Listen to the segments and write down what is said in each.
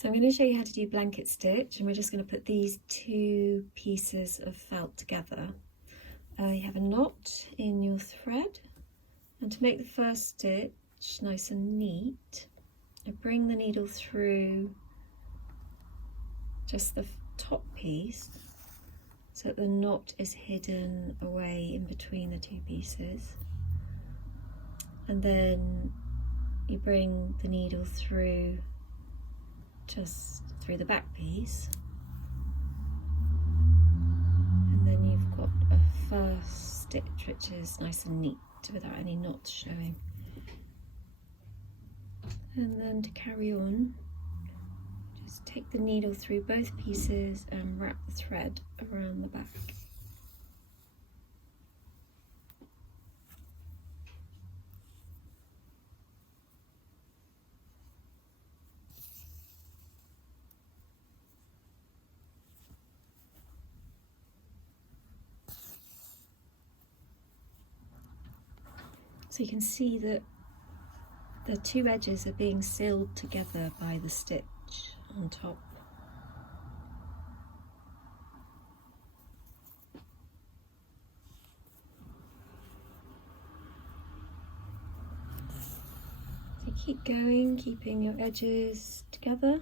So I'm going to show you how to do blanket stitch, and we're just going to put these two pieces of felt together. You have a knot in your thread, and to make the first stitch nice and neat, I bring the needle through just the top piece so that the knot is hidden away in between the two pieces, and then you bring the needle through just through the back piece, and then you've got a first stitch which is nice and neat without any knots showing. And then to carry on, just take the needle through both pieces and wrap the thread around the back. So you can see that the two edges are being sealed together by the stitch on top. So keep going, keeping your edges together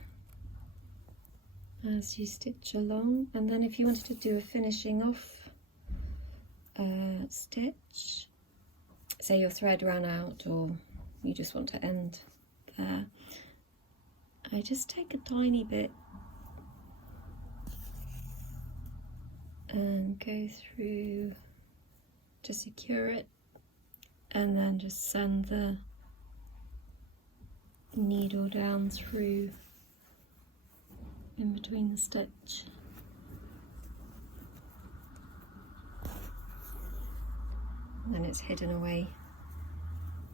as you stitch along, and then if you wanted to do a finishing off stitch, say your thread ran out or you just want to end there, I just take a tiny bit and go through to secure it, and then just send the needle down through in between the stitch. And then it's hidden away